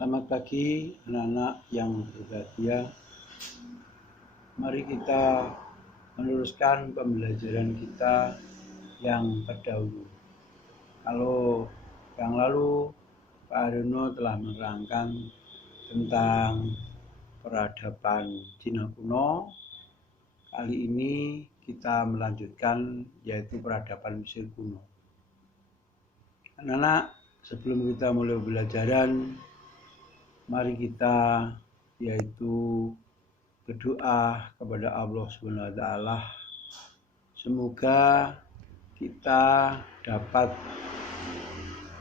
Selamat pagi anak-anak yang berbahagia. Mari kita meneruskan pembelajaran kita yang terdahulu. Kalau yang lalu Pak Haryono telah menerangkan tentang peradaban Cina kuno. Kali ini kita melanjutkan yaitu peradaban Mesir kuno. Anak-anak, sebelum kita mulai pembelajaran, mari kita yaitu berdoa kepada Allah Subhanahu wa taala. Semoga kita dapat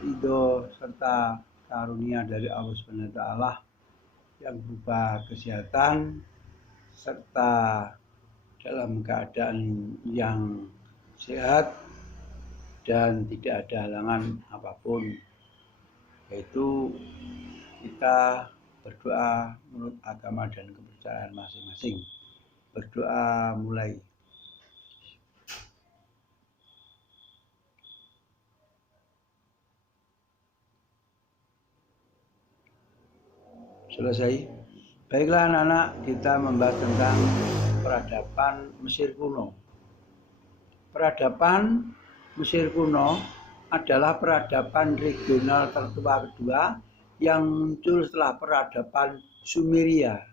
ridho serta karunia dari Allah Subhanahu wa taala yang berupa kesehatan serta dalam keadaan yang sehat dan tidak ada halangan apapun, yaitu kita berdoa menurut agama dan kepercayaan masing-masing. Berdoa mulai. Selesai. Baiklah anak-anak, kita membahas tentang peradaban Mesir kuno. Peradaban Mesir kuno adalah peradaban regional tertua kedua yang muncul setelah peradaban Sumeria.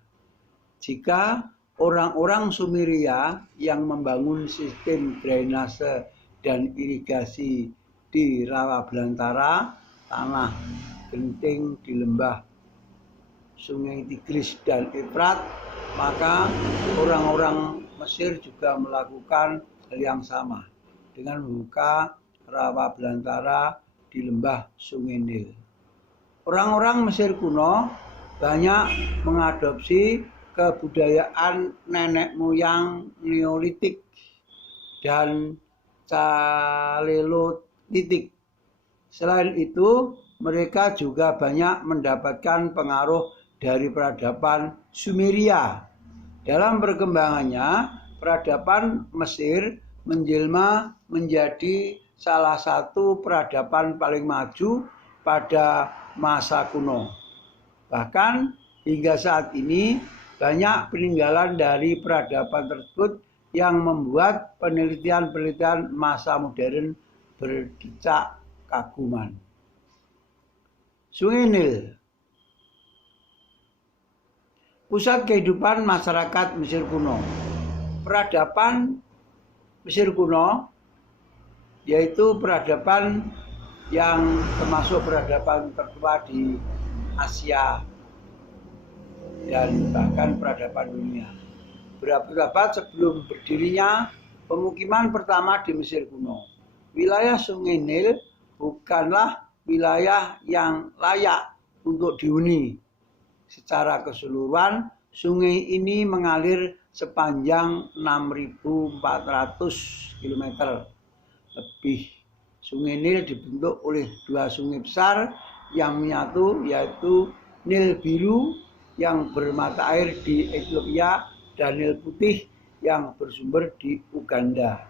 Jika orang-orang Sumeria yang membangun sistem drainase dan irigasi di rawa belantara, tanah genting di lembah Sungai Tigris dan Efrat, maka orang-orang Mesir juga melakukan hal yang sama dengan membuka rawa belantara di lembah Sungai Nil. Orang-orang Mesir kuno banyak mengadopsi kebudayaan nenek moyang Neolitik dan Paleolitik. Selain itu, mereka juga banyak mendapatkan pengaruh dari peradaban Sumeria. Dalam perkembangannya, peradaban Mesir menjelma menjadi salah satu peradaban paling maju pada masa kuno. Bahkan hingga saat ini banyak peninggalan dari peradaban tersebut yang membuat penelitian-penelitian masa modern berdecak kaguman. Sungai Nil, pusat kehidupan masyarakat Mesir kuno. Peradaban Mesir kuno yaitu peradaban yang termasuk peradaban tertua di Asia dan bahkan peradaban dunia. Berabad-abad sebelum berdirinya pemukiman pertama di Mesir kuno, wilayah Sungai Nil bukanlah wilayah yang layak untuk dihuni. Secara keseluruhan, sungai ini mengalir sepanjang 6.400 km lebih. Sungai Nil dibentuk oleh dua sungai besar yang menyatu, yaitu Nil Biru yang bermata air di Ethiopia dan Nil Putih yang bersumber di Uganda.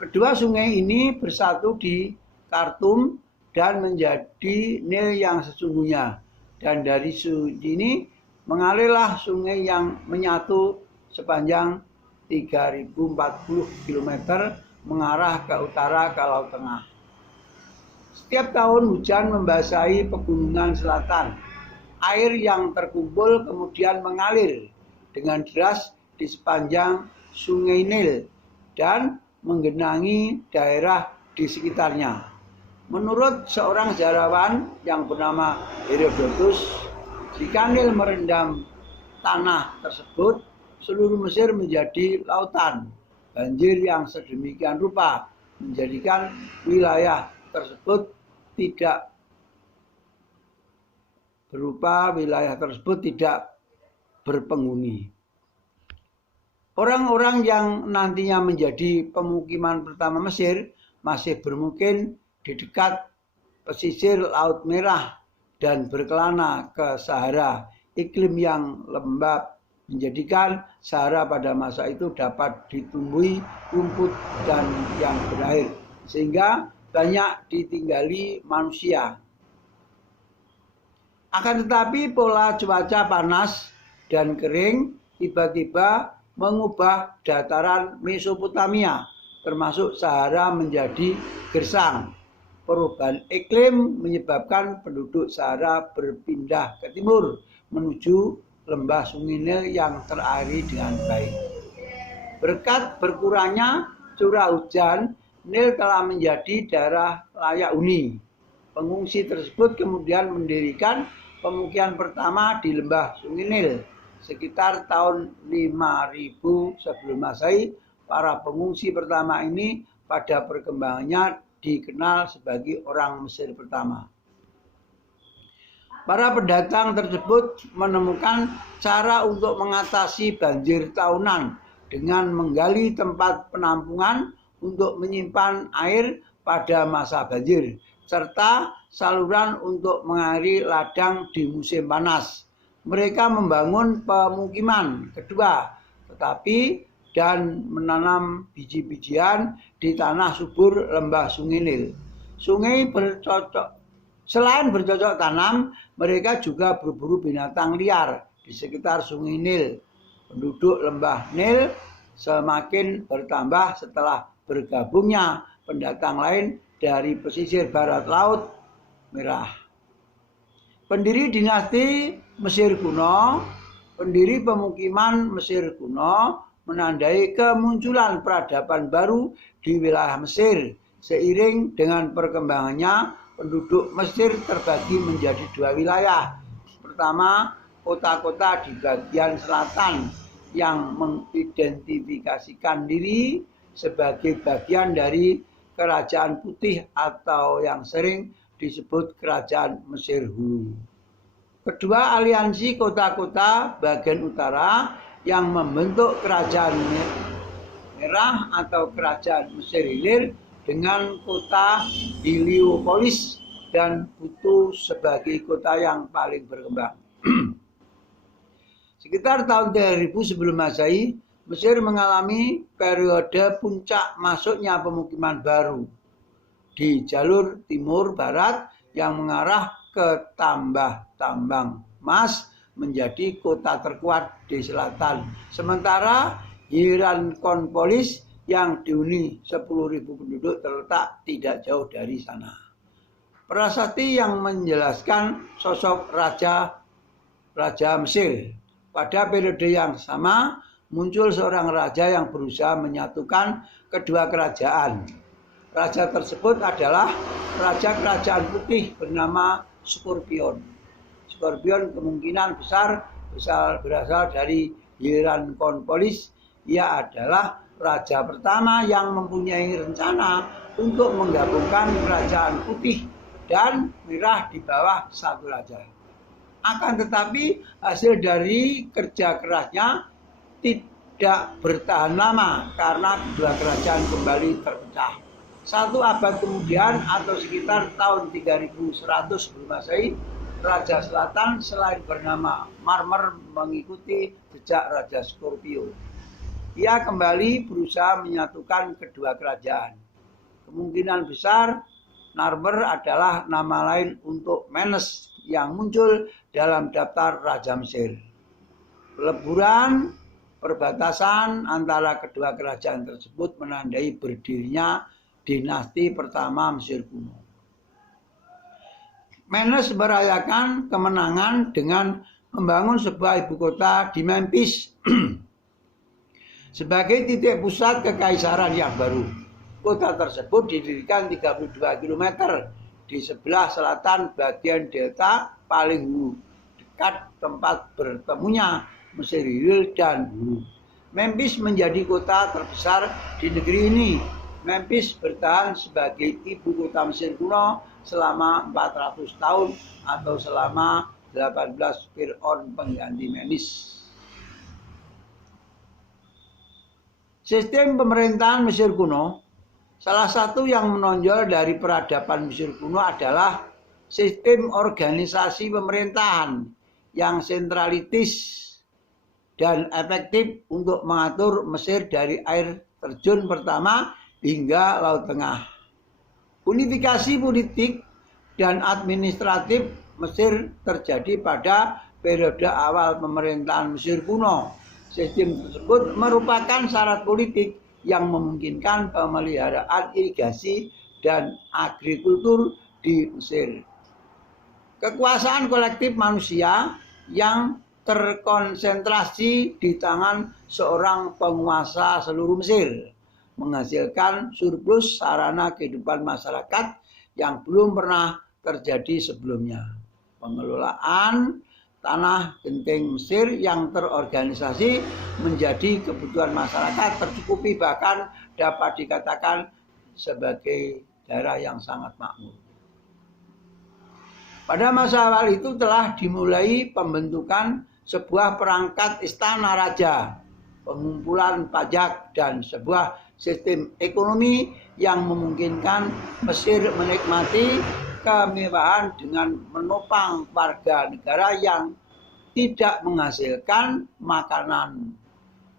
Kedua sungai ini bersatu di Khartoum dan menjadi Nil yang sesungguhnya. Dan dari sungai ini mengalirlah sungai yang menyatu sepanjang 3.040 km mengarah ke utara ke Laut Tengah. Setiap tahun hujan membasahi pegunungan selatan. Air yang terkumpul kemudian mengalir dengan deras di sepanjang Sungai Nil dan menggenangi daerah di sekitarnya. Menurut seorang sejarawan yang bernama Herodotus, jika Nil merendam tanah tersebut, seluruh Mesir menjadi lautan. Banjir yang sedemikian rupa menjadikan wilayah tersebut tidak berpenghuni. Orang-orang yang nantinya menjadi pemukiman pertama Mesir masih bermukim di dekat pesisir Laut Merah dan berkelana ke Sahara. Iklim yang lembab menjadikan Sahara pada masa itu dapat ditumbuhi rumput dan yang berair, sehingga banyak ditinggali manusia. Akan tetapi pola cuaca panas dan kering tiba-tiba mengubah dataran Mesopotamia termasuk Sahara menjadi gersang. Perubahan iklim menyebabkan penduduk Sahara berpindah ke timur menuju lembah Sungai Nil yang terairi dengan baik. Berkat berkurangnya curah hujan, Nil telah menjadi daerah layak huni. Pengungsi tersebut kemudian mendirikan pemukiman pertama di lembah Sungai Nil. Sekitar tahun 5000 sebelum Masehi, para pengungsi pertama ini pada perkembangannya dikenal sebagai orang Mesir pertama. Para pendatang tersebut menemukan cara untuk mengatasi banjir tahunan dengan menggali tempat penampungan untuk menyimpan air pada masa banjir, serta saluran untuk mengairi ladang di musim panas. Mereka membangun pemukiman kedua, tetapi dan menanam biji-bijian di tanah subur lembah Sungai Nil. Selain bercocok tanam, mereka juga berburu binatang liar di sekitar Sungai Nil. Penduduk lembah Nil semakin bertambah setelah bergabungnya pendatang lain dari pesisir barat Laut Merah. Pendiri dinasti Mesir kuno, pendiri pemukiman Mesir kuno menandai kemunculan peradaban baru di wilayah Mesir. Seiring dengan perkembangannya, penduduk Mesir terbagi menjadi dua wilayah. Pertama, kota-kota di bagian selatan yang mengidentifikasikan diri sebagai bagian dari Kerajaan Putih atau yang sering disebut Kerajaan Mesir Hulu. Kedua, aliansi kota-kota bagian utara yang membentuk Kerajaan Merah atau Kerajaan Mesir Hilir dengan kota Heliopolis dan Butu sebagai kota yang paling berkembang. Sekitar tahun 3000 sebelum Masehi, Mesir mengalami periode puncak masuknya pemukiman baru di jalur timur barat yang mengarah ke tambang emas menjadi kota terkuat di selatan. Sementara Hierakonpolis yang dihuni 10.000 penduduk terletak tidak jauh dari sana. Prasasti yang menjelaskan sosok Raja Mesir. Pada periode yang sama, muncul seorang raja yang berusaha menyatukan kedua kerajaan. Raja tersebut adalah Raja Kerajaan Putih bernama Skorpion. Skorpion kemungkinan besar berasal dari Hierakonpolis. Ia adalah raja pertama yang mempunyai rencana untuk menggabungkan Kerajaan Putih dan Merah di bawah satu raja. Akan tetapi hasil dari kerja kerasnya tidak bertahan lama karena kedua kerajaan kembali terpecah. 1 abad kemudian atau sekitar tahun 3100 sebelum Masehi, Raja Selatan selain bernama Marmer mengikuti jejak Raja Skorpio. Ia kembali berusaha menyatukan kedua kerajaan. Kemungkinan besar Narmer adalah nama lain untuk Menes yang muncul dalam daftar Raja Mesir. Peleburan perbatasan antara kedua kerajaan tersebut menandai berdirinya dinasti pertama Mesir kuno. Menes merayakan kemenangan dengan membangun sebuah ibu kota di Memphis sebagai titik pusat kekaisaran yang baru. Kota tersebut didirikan 32 km di sebelah selatan bagian delta paling hulu, dekat tempat bertemunya Mesir Hilir dan Hulu. Memphis menjadi kota terbesar di negeri ini. Memphis bertahan sebagai ibu kota Mesir kuno selama 400 tahun atau selama 18 Fir'aun pengganti Menes. Sistem pemerintahan Mesir kuno, salah satu yang menonjol dari peradaban Mesir kuno adalah sistem organisasi pemerintahan yang sentralitis dan efektif untuk mengatur Mesir dari air terjun pertama hingga Laut Tengah. Unifikasi politik dan administratif Mesir terjadi pada periode awal pemerintahan Mesir kuno. Sistem tersebut merupakan syarat politik yang memungkinkan pemeliharaan irigasi dan agrikultur di Mesir. Kekuasaan kolektif manusia yang terkonsentrasi di tangan seorang penguasa seluruh Mesir menghasilkan surplus sarana kehidupan masyarakat yang belum pernah terjadi sebelumnya. Pengelolaan tanah genting Mesir yang terorganisasi menjadi kebutuhan masyarakat tercukupi, bahkan dapat dikatakan sebagai daerah yang sangat makmur. Pada masa awal itu telah dimulai pembentukan sebuah perangkat istana raja, pengumpulan pajak, dan sebuah sistem ekonomi yang memungkinkan Mesir menikmati kemewahan dengan menopang warga negara yang tidak menghasilkan makanan.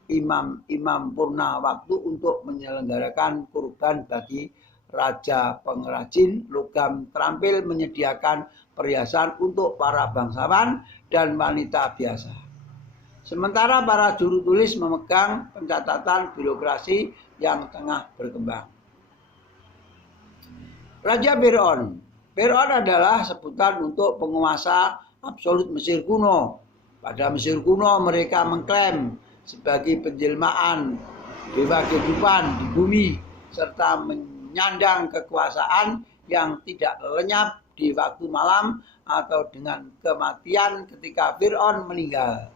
Imam-imam purna waktu untuk menyelenggarakan kurban bagi raja pengrajin logam terampil menyediakan perhiasan untuk para bangsawan dan wanita biasa. Sementara para juru tulis memegang pencatatan birokrasi yang tengah berkembang. Raja Fir'aun. Fir'aun adalah sebutan untuk penguasa absolut Mesir kuno. Pada Mesir kuno mereka mengklaim sebagai penjelmaan dewa kehidupan di bumi serta menyandang kekuasaan yang tidak lenyap di waktu malam atau dengan kematian ketika Fir'aun meninggal.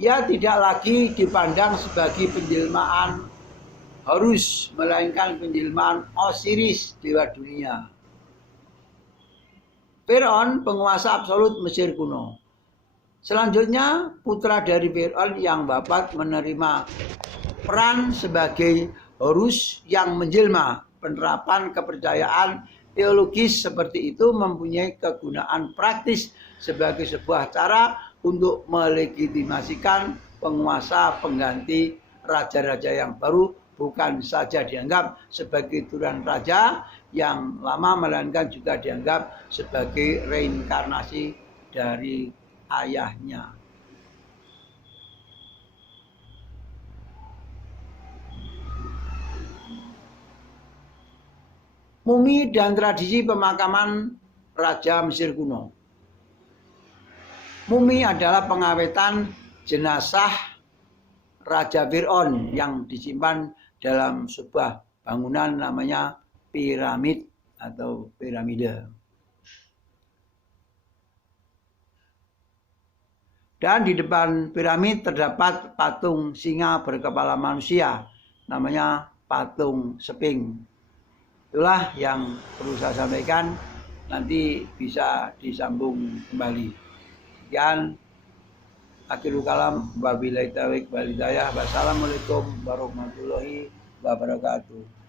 Ia tidak lagi dipandang sebagai penjelmaan Horus, melainkan penjelmaan Osiris, dewa dunia. Fir'aun, penguasa absolut Mesir kuno. Selanjutnya, putra dari Fir'aun yang wafat menerima peran sebagai Horus yang menjelma. Penerapan kepercayaan teologis seperti itu mempunyai kegunaan praktis sebagai sebuah cara untuk melegitimasikan penguasa pengganti raja-raja yang baru, bukan saja dianggap sebagai turunan raja yang lama, melainkan juga dianggap sebagai reinkarnasi dari ayahnya. Mumi dan tradisi pemakaman Raja Mesir kuno. Mumi adalah pengawetan jenazah Raja Fir'aun yang disimpan dalam sebuah bangunan namanya piramid atau piramida. Dan di depan piramid terdapat patung singa berkepala manusia, namanya patung Sphinx. Itulah yang perlu saya sampaikan, nanti bisa disambung kembali. Sekian, akhirul kalam, wabillahi taufiq wal hidayah. Wassalamualaikum warahmatullahi wabarakatuh.